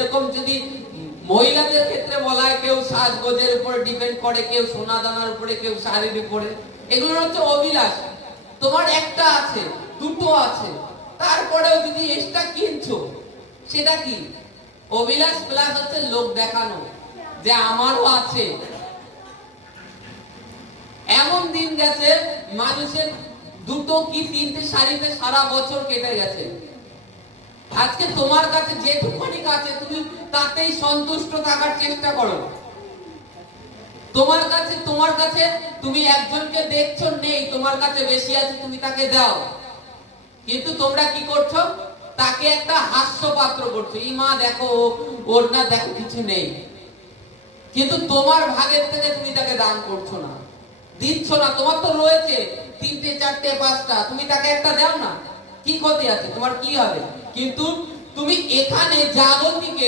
এরকম যদি মহিলাদের ক্ষেত্রে বলা হয়, কেউ সাজগোজের উপর ডিপেন্ড করে, কেউ সোনা দানার উপরে, কেউ শাড়ির উপরে, এগুলো হচ্ছে অভিলাষ। তোমার একটা আছে, দুটো আছে, তারপরেও যদি এক্সট্রা কিনছো, সেটা কি? অভিলাষ প্লাস হচ্ছে লোক দেখানো যে আমারও আছে। এমন দিন গেছে মানুষের দুটো কি তিনটে শাড়িতে সারা বছর কেটে গেছে। আজকে তোমার কাছে যেটুকুনি আছে তুমি তাতেই সন্তুষ্ট থাকার চেষ্টা করো। তোমার কাছে তুমি একজনকে দেখছো নেই, তোমার কাছে বেশি আছে, তুমি তাকে দাও। কিন্তু তোমরা কি করছো? তাকে একটা হাস্য পাত্র করছো। এই মা দেখো, ওর না দেখো কিছু নেই, কিন্তু তোমার ভাগের থেকে তুমি তাকে দান করছো না, দিচ্ছ না। তোমার তো রয়েছে তিনটে চারটে পাঁচটা, তুমি তাকে একটা দাও না, কি ক্ষতি আছে? তোমার কি হবে? কিন্তু তুমি এখানে জাগতিকে